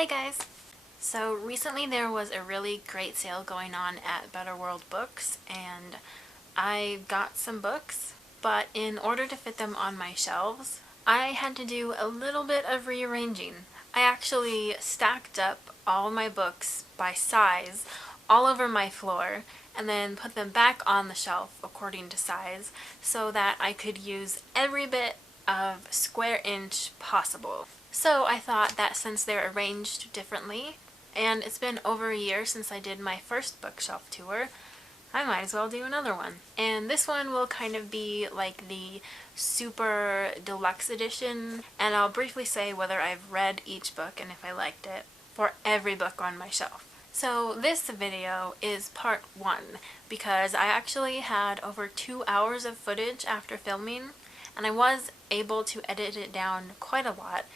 Hi guys! So recently there was a really great sale going on at Better World Books and I got some books, but in order to fit them on my shelves, I had to do a little bit of rearranging. I actually stacked up all my books by size all over my floor and then put them back on the shelf according to size so that I could use every bit of square inch possible. So I thought that since they're arranged differently, and it's been over a year since I did my first bookshelf tour, I might as well do another one. And this one will kind of be like the super deluxe edition, and I'll briefly say whether I've read each book and if I liked it for every book on my shelf. So this video is part 1 because I actually had over 2 hours of footage after filming, and I was able to edit it down quite a lot,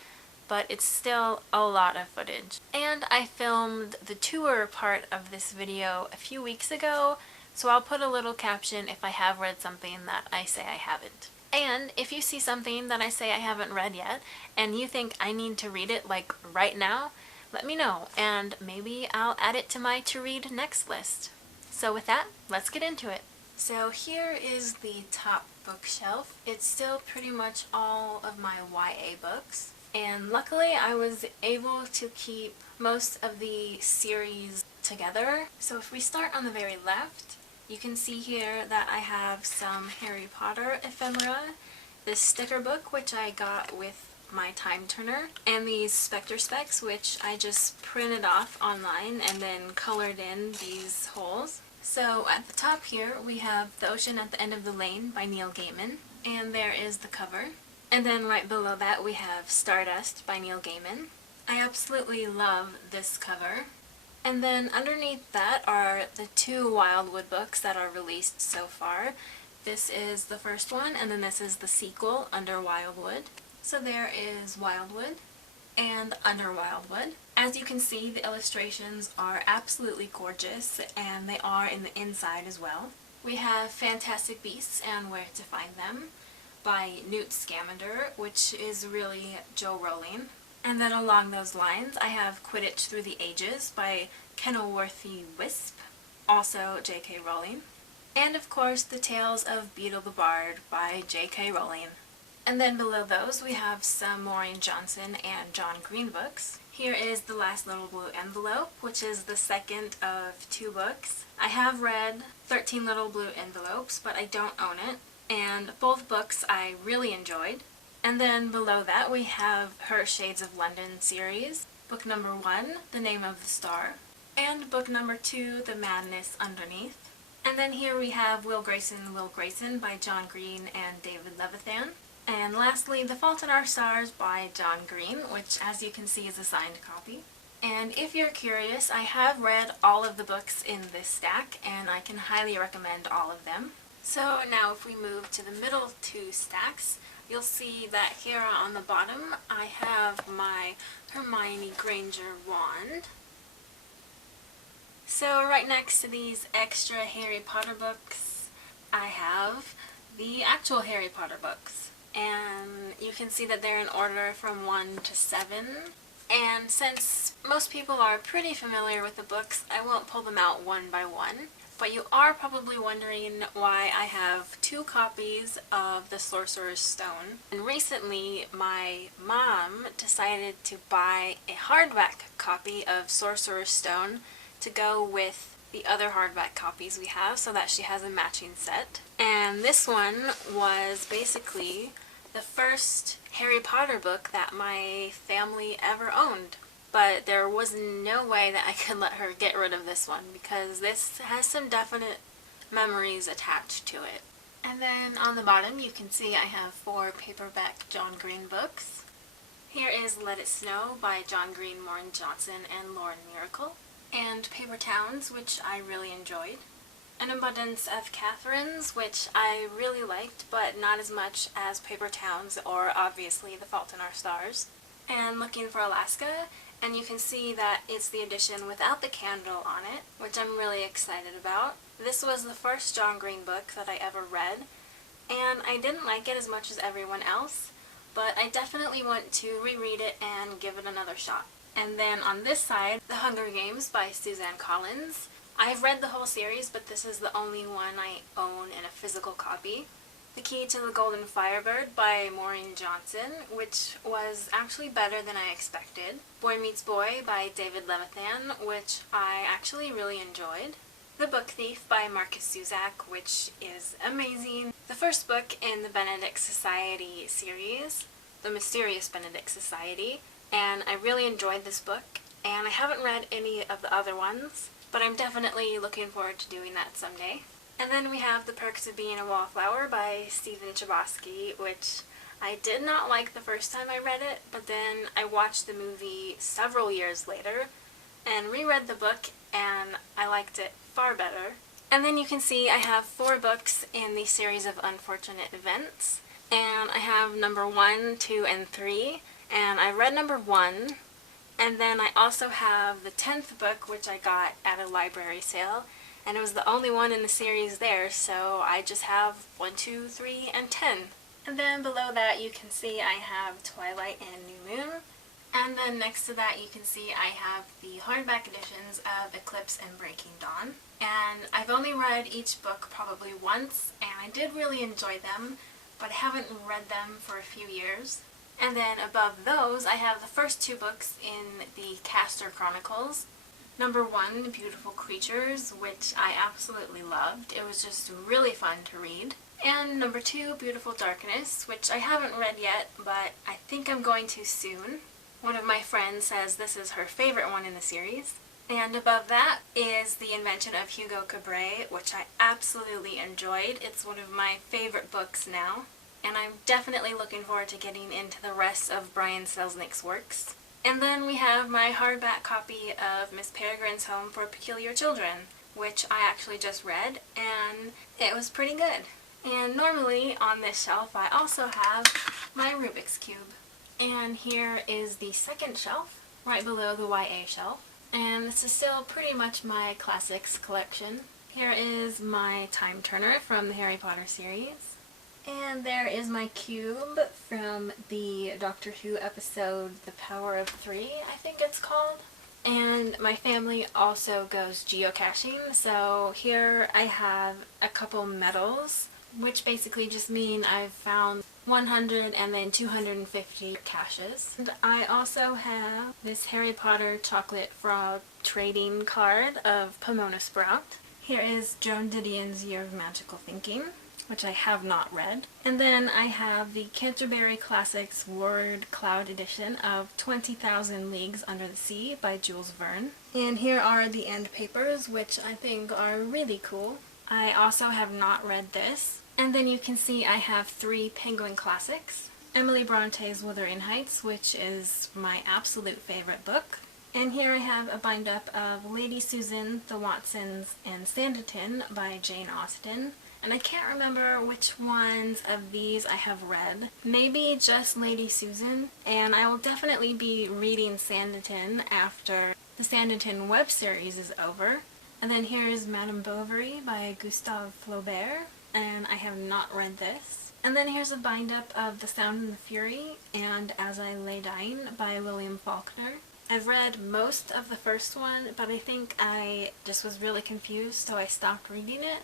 but it's still a lot of footage. And I filmed the tour part of this video a few weeks ago, so I'll put a little caption if I have read something that I say I haven't. And if you see something that I say I haven't read yet, and you think I need to read it like right now, let me know, and maybe I'll add it to my to read next list. So with that, let's get into it. So here is the top bookshelf. It's still pretty much all of my YA books. And luckily I was able to keep most of the series together. So if we start on the very left, you can see here that I have some Harry Potter ephemera, this sticker book which I got with my time turner, and these Spectre specs which I just printed off online and then colored in these holes. So at the top here we have The Ocean at the End of the Lane by Neil Gaiman, and there is the cover. And then right below that we have Stardust by Neil Gaiman. I absolutely love this cover. And then underneath that are the 2 Wildwood books that are released so far. This is the first one, and then this is the sequel, Under Wildwood. So there is Wildwood and Under Wildwood. As you can see, the illustrations are absolutely gorgeous, and they are in the inside as well. We have Fantastic Beasts and Where to Find Them by Newt Scamander, which is really Joe Rowling. And then along those lines, I have Quidditch Through the Ages by Kenilworthy Wisp, also J.K. Rowling. And of course, The Tales of Beetle the Bard by J.K. Rowling. And then below those, we have some Maureen Johnson and John Green books. Here is The Last Little Blue Envelope, which is the second of 2 books. I have read 13 Little Blue Envelopes, but I don't own it. And both books I really enjoyed. And then below that we have her Shades of London series, book number 1, The Name of the Star, and book number 2, The Madness Underneath. And then here we have Will Grayson by John Green and David Levithan. And lastly, The Fault in Our Stars by John Green, which as you can see is a signed copy. And if you're curious, I have read all of the books in this stack, and I can highly recommend all of them. So now if we move to the middle 2 stacks, you'll see that here on the bottom I have my Hermione Granger wand. So right next to these extra Harry Potter books, I have the actual Harry Potter books. And you can see that they're in order from 1 to 7. And since most people are pretty familiar with the books, I won't pull them out one by one. But you are probably wondering why I have 2 copies of The Sorcerer's Stone. And recently my mom decided to buy a hardback copy of Sorcerer's Stone to go with the other hardback copies we have so that she has a matching set. And this one was basically the first Harry Potter book that my family ever owned. But there was no way that I could let her get rid of this one because this has some definite memories attached to it. And then on the bottom you can see I have 4 paperback John Green books. Here is Let It Snow by John Green, Maureen Johnson, and Lauren Miracle. And Paper Towns, which I really enjoyed. An Abundance of Catherines, which I really liked, but not as much as Paper Towns or obviously The Fault in Our Stars. And Looking for Alaska. And you can see that it's the edition without the candle on it, which I'm really excited about. This was the first John Green book that I ever read, and I didn't like it as much as everyone else, but I definitely want to reread it and give it another shot. And then on this side, The Hunger Games by Suzanne Collins. I've read the whole series, but this is the only one I own in a physical copy. The Key to the Golden Firebird by Maureen Johnson, which was actually better than I expected. Boy Meets Boy by David Levithan, which I actually really enjoyed. The Book Thief by Marcus Zusak, which is amazing. The first book in the Benedict Society series, The Mysterious Benedict Society, and I really enjoyed this book, and I haven't read any of the other ones, but I'm definitely looking forward to doing that someday. And then we have The Perks of Being a Wallflower by Stephen Chbosky, which I did not like the first time I read it, but then I watched the movie several years later and reread the book, and I liked it far better. And then you can see I have 4 books in the series of Unfortunate Events, and I have number 1, 2, and 3, and I read number 1, and then I also have the 10th book, which I got at a library sale, and it was the only one in the series there, so I just have 1, 2, 3, and 10. And then below that you can see I have Twilight and New Moon. And then next to that you can see I have the hardback editions of Eclipse and Breaking Dawn. And I've only read each book probably once, and I did really enjoy them, but I haven't read them for a few years. And then above those I have the first 2 books in the Castor Chronicles. Number 1, Beautiful Creatures, which I absolutely loved. It was just really fun to read. And number 2, Beautiful Darkness, which I haven't read yet, but I think I'm going to soon. One of my friends says this is her favorite one in the series. And above that is The Invention of Hugo Cabret, which I absolutely enjoyed. It's one of my favorite books now. And I'm definitely looking forward to getting into the rest of Brian Selznick's works. And then we have my hardback copy of Miss Peregrine's Home for Peculiar Children, which I actually just read, and it was pretty good. And normally on this shelf I also have my Rubik's Cube. And here is the second shelf, right below the YA shelf. And this is still pretty much my classics collection. Here is my Time Turner from the Harry Potter series. And there is my cube from the Doctor Who episode The Power of Three, I think it's called. And my family also goes geocaching, so here I have a couple medals, which basically just mean I've found 100 and then 250 caches. And I also have this Harry Potter chocolate frog trading card of Pomona Sprout. Here is Joan Didion's Year of Magical Thinking, which I have not read. And then I have the Canterbury Classics Word Cloud edition of 20,000 Leagues Under the Sea by Jules Verne. And here are the end papers, which I think are really cool. I also have not read this. And then you can see I have 3 Penguin Classics. Emily Bronte's Wuthering Heights, which is my absolute favorite book. And here I have a bind-up of Lady Susan, The Watsons, and Sanditon by Jane Austen. And I can't remember which ones of these I have read. Maybe just Lady Susan, and I will definitely be reading Sanditon after the Sanditon web series is over. And then here's Madame Bovary by Gustave Flaubert, and I have not read this. And then here's a bind-up of The Sound and the Fury and As I Lay Dying by William Faulkner. I've read most of the first one, but I think I just was really confused, so I stopped reading it.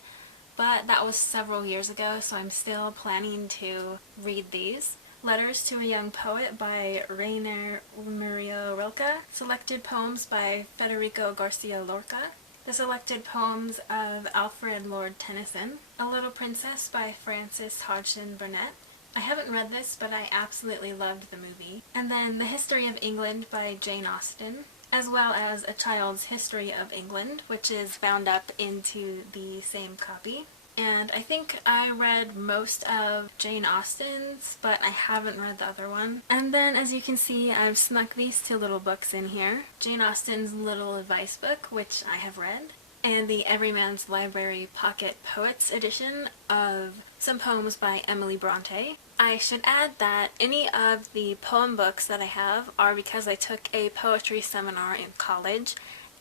But that was several years ago, so I'm still planning to read these. Letters to a Young Poet by Rainer Maria Rilke. Selected Poems by Federico Garcia Lorca. The Selected Poems of Alfred Lord Tennyson. A Little Princess by Frances Hodgson Burnett. I haven't read this, but I absolutely loved the movie. And then The History of England by Jane Austen, as well as A Child's History of England, which is bound up into the same copy. And I think I read most of Jane Austen's, but I haven't read the other one. And then, as you can see, I've snuck these 2 little books in here. Jane Austen's Little Advice Book, which I have read, and the Everyman's Library Pocket Poets edition of some poems by Emily Bronte. I should add that any of the poem books that I have are because I took a poetry seminar in college,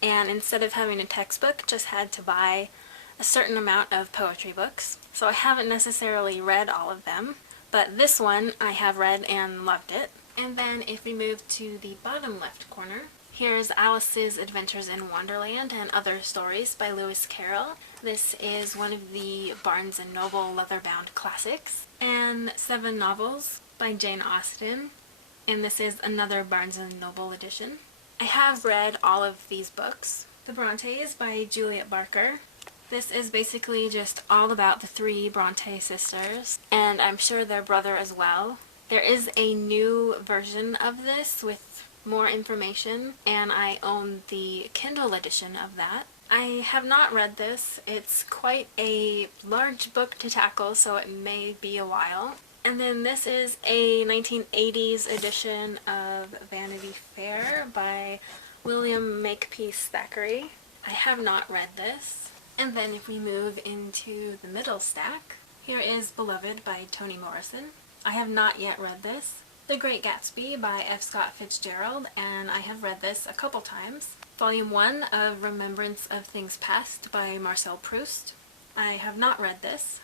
and instead of having a textbook, just had to buy a certain amount of poetry books. So I haven't necessarily read all of them, but this one I have read and loved it. And then if we move to the bottom left corner, Here's Alice's Adventures in Wonderland and Other Stories by Lewis Carroll. This is one of the Barnes & Noble leather-bound classics. And 7 Novels by Jane Austen. And this is another Barnes & Noble edition. I have read all of these books. The Brontes by Juliet Barker. This is basically just all about the 3 Bronte sisters, and I'm sure their brother as well. There is a new version of this with more information, and I own the Kindle edition of that. I have not read this. It's quite a large book to tackle, so it may be a while. And then this is a 1980s edition of Vanity Fair by William Makepeace Thackeray. I have not read this. And then if we move into the middle stack, here is Beloved by Toni Morrison. I have not yet read this. The Great Gatsby by F. Scott Fitzgerald, and I have read this a couple times. Volume 1 of Remembrance of Things Past by Marcel Proust. I have not read this.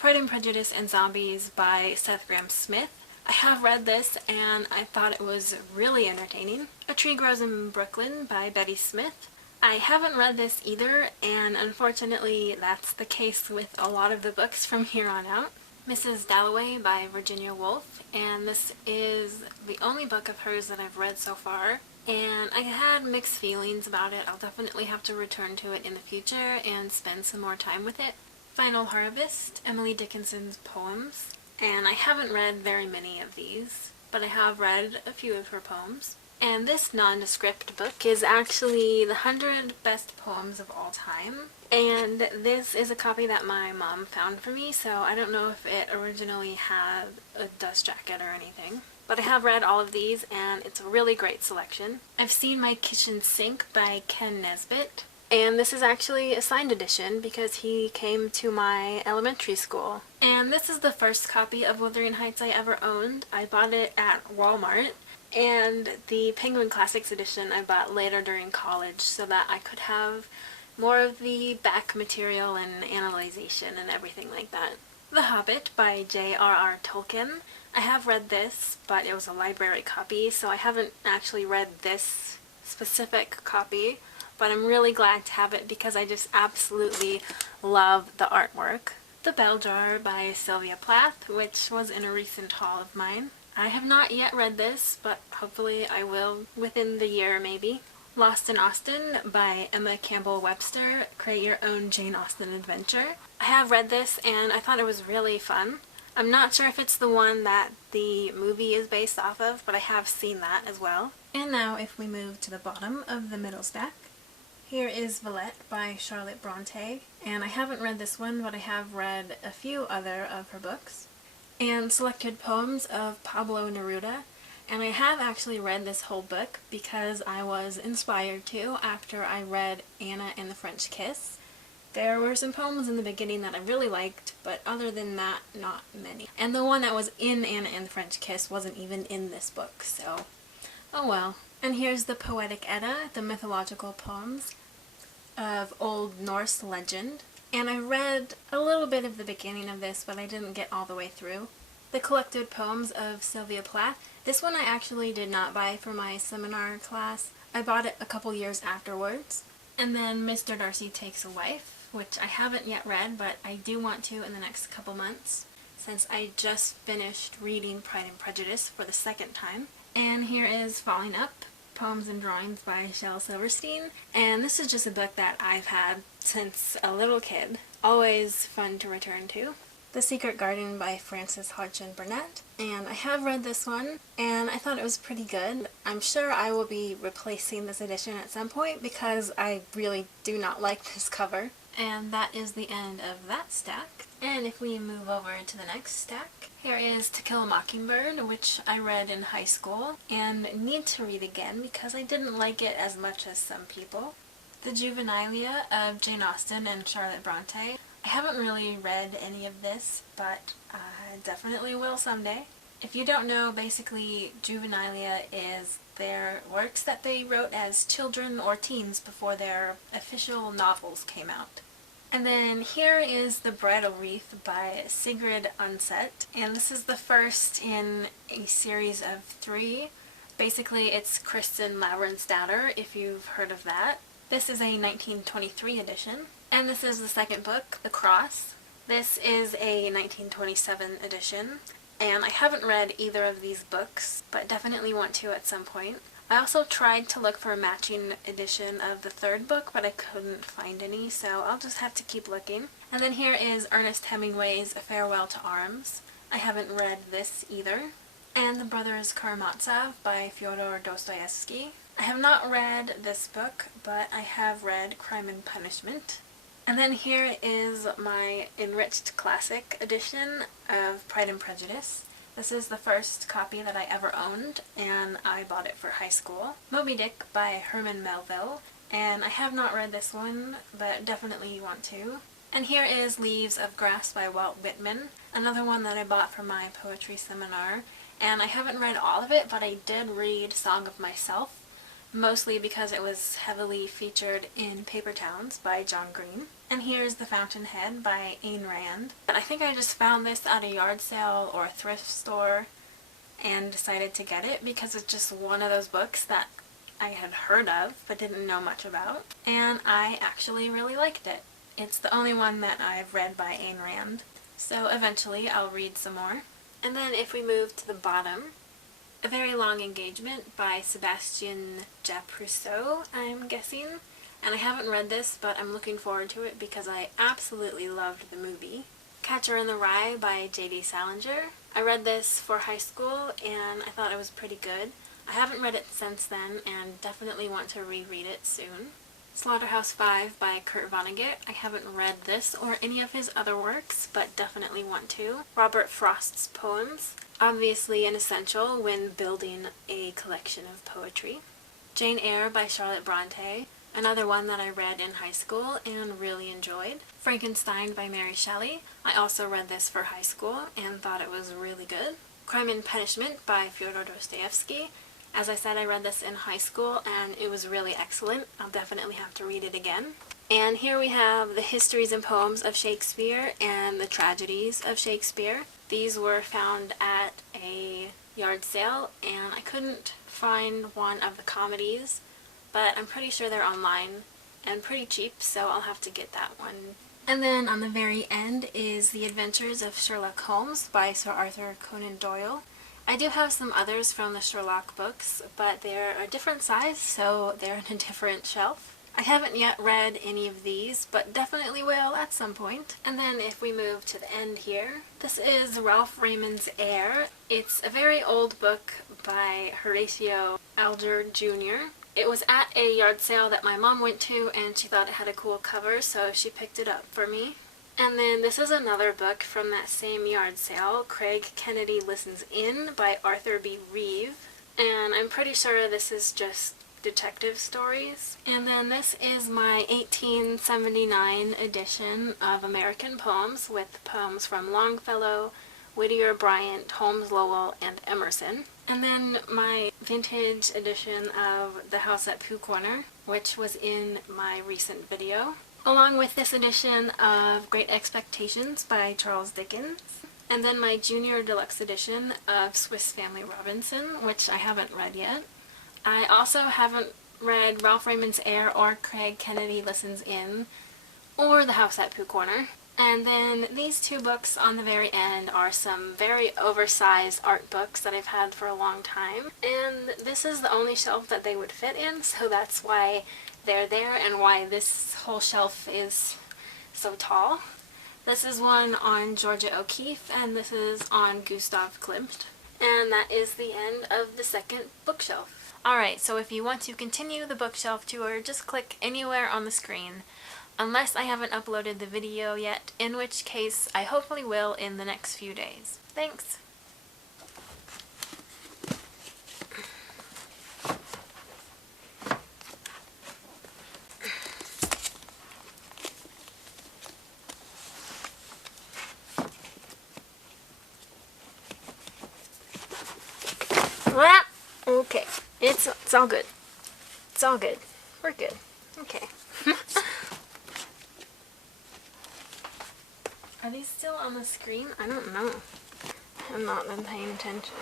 Pride and Prejudice and Zombies by Seth Grahame-Smith. I have read this and I thought it was really entertaining. A Tree Grows in Brooklyn by Betty Smith. I haven't read this either, and unfortunately that's the case with a lot of the books from here on out. Mrs. Dalloway by Virginia Woolf, and this is the only book of hers that I've read so far, and I had mixed feelings about it. I'll definitely have to return to it in the future and spend some more time with it. Final Harvest, Emily Dickinson's poems, and I haven't read very many of these, but I have read a few of her poems. And this nondescript book is actually the 100 Best Poems of All Time. And this is a copy that my mom found for me, so I don't know if it originally had a dust jacket or anything. But I have read all of these, and it's a really great selection. I've seen My Kitchen Sink by Ken Nesbitt. And this is actually a signed edition because he came to my elementary school. And this is the first copy of Wuthering Heights I ever owned. I bought it at Walmart. And the Penguin Classics edition I bought later during college so that I could have more of the back material and analyzation and everything like that. The Hobbit by J.R.R. Tolkien. I have read this, but it was a library copy, so I haven't actually read this specific copy, but I'm really glad to have it because I just absolutely love the artwork. The Bell Jar by Sylvia Plath, which was in a recent haul of mine. I have not yet read this, but hopefully I will within the year maybe. Lost in Austen by Emma Campbell Webster, Create Your Own Jane Austen Adventure. I have read this and I thought it was really fun. I'm not sure if it's the one that the movie is based off of, but I have seen that as well. And now if we move to the bottom of the middle stack, here is Villette by Charlotte Bronte, and I haven't read this one, but I have read a few other of her books. And Selected Poems of Pablo Neruda, and I have actually read this whole book because I was inspired to after I read Anna and the French Kiss. There were some poems in the beginning that I really liked, but other than that, not many. And the one that was in Anna and the French Kiss wasn't even in this book, so oh well. And here's the Poetic Edda, the mythological poems of Old Norse legend. And I read a little bit of the beginning of this, but I didn't get all the way through. The Collected Poems of Sylvia Plath. This one I actually did not buy for my seminar class. I bought it a couple years afterwards. And then Mr. Darcy Takes a Wife, which I haven't yet read, but I do want to in the next couple months, since I just finished reading Pride and Prejudice for the second time. And here is Falling Up, Poems and Drawings by Shel Silverstein, and this is just a book that I've had since a little kid. Always fun to return to. The Secret Garden by Frances Hodgson Burnett, and I have read this one, and I thought it was pretty good. I'm sure I will be replacing this edition at some point because I really do not like this cover. And that is the end of that stack. And if we move over to the next stack, here is To Kill a Mockingbird, which I read in high school and need to read again because I didn't like it as much as some people. The Juvenilia of Jane Austen and Charlotte Bronte. I haven't really read any of this, but I definitely will someday. If you don't know, basically Juvenilia is their works that they wrote as children or teens before their official novels came out. And then here is The Bridal Wreath by Sigrid Unset, and this is the first in a series of 3. Basically, it's Kristen Lavransdatter, if you've heard of that. This is a 1923 edition. And this is the second book, The Cross. This is a 1927 edition. And I haven't read either of these books, but definitely want to at some point. I also tried to look for a matching edition of the third book, but I couldn't find any, so I'll just have to keep looking. And then here is Ernest Hemingway's A Farewell to Arms. I haven't read this either. And The Brothers Karamazov by Fyodor Dostoevsky. I have not read this book, but I have read Crime and Punishment. And then here is my enriched classic edition of Pride and Prejudice. This is the first copy that I ever owned, and I bought it for high school. Moby Dick by Herman Melville, and I have not read this one, but definitely want to. And here is Leaves of Grass by Walt Whitman, another one that I bought for my poetry seminar. And I haven't read all of it, but I did read Song of Myself, mostly because it was heavily featured in Paper Towns by John Green. And here's The Fountainhead by Ayn Rand. I think I just found this at a yard sale or a thrift store and decided to get it because it's just one of those books that I had heard of but didn't know much about. And I actually really liked it. It's the only one that I've read by Ayn Rand. So eventually I'll read some more. And then if we move to the bottom, A Very Long Engagement by Sebastian Japrousseau, I'm guessing. And I haven't read this, but I'm looking forward to it because I absolutely loved the movie. Catcher in the Rye by J.D. Salinger. I read this for high school and I thought it was pretty good. I haven't read it since then and definitely want to reread it soon. Slaughterhouse-Five by Kurt Vonnegut. I haven't read this or any of his other works, but definitely want to. Robert Frost's poems. Obviously an essential when building a collection of poetry. Jane Eyre by Charlotte Bronte. Another one that I read in high school and really enjoyed. Frankenstein by Mary Shelley. I also read this for high school and thought it was really good. Crime and Punishment by Fyodor Dostoevsky. As I said, I read this in high school and it was really excellent. I'll definitely have to read it again. And here we have the histories and poems of Shakespeare and the tragedies of Shakespeare. These were found at a yard sale and I couldn't find one of the comedies, but I'm pretty sure they're online and pretty cheap, so I'll have to get that one. And then on the very end is The Adventures of Sherlock Holmes by Sir Arthur Conan Doyle. I do have some others from the Sherlock books, but they're a different size, so they're in a different shelf. I haven't yet read any of these, but definitely will at some point. And then if we move to the end here, this is Ralph Raymond's Heir. It's a very old book by Horatio Alger Jr. It was at a yard sale that my mom went to and she thought it had a cool cover, so she picked it up for me. And then this is another book from that same yard sale, Craig Kennedy Listens In by Arthur B. Reeve. And I'm pretty sure this is just detective stories. And then this is my 1879 edition of American Poems with poems from Longfellow, Whittier, Bryant, Holmes, Lowell, and Emerson. And then my vintage edition of The House at Pooh Corner, which was in my recent video. Along with this edition of Great Expectations by Charles Dickens. And then my junior deluxe edition of Swiss Family Robinson, which I haven't read yet. I also haven't read Ralph Raymond's Heir or Craig Kennedy Listens In, or The House at Pooh Corner. And then these two books on the very end are some very oversized art books that I've had for a long time. And this is the only shelf that they would fit in, so that's why they're there and why this whole shelf is so tall. This is one on Georgia O'Keeffe and this is on Gustav Klimt. And that is the end of the second bookshelf. Alright, so if you want to continue the bookshelf tour, just click anywhere on the screen. Unless I haven't uploaded the video yet, in which case I hopefully will in the next few days. Thanks! Okay, it's all good. It's all good. We're good. Okay. Are these still on the screen? I don't know. I've not been paying attention.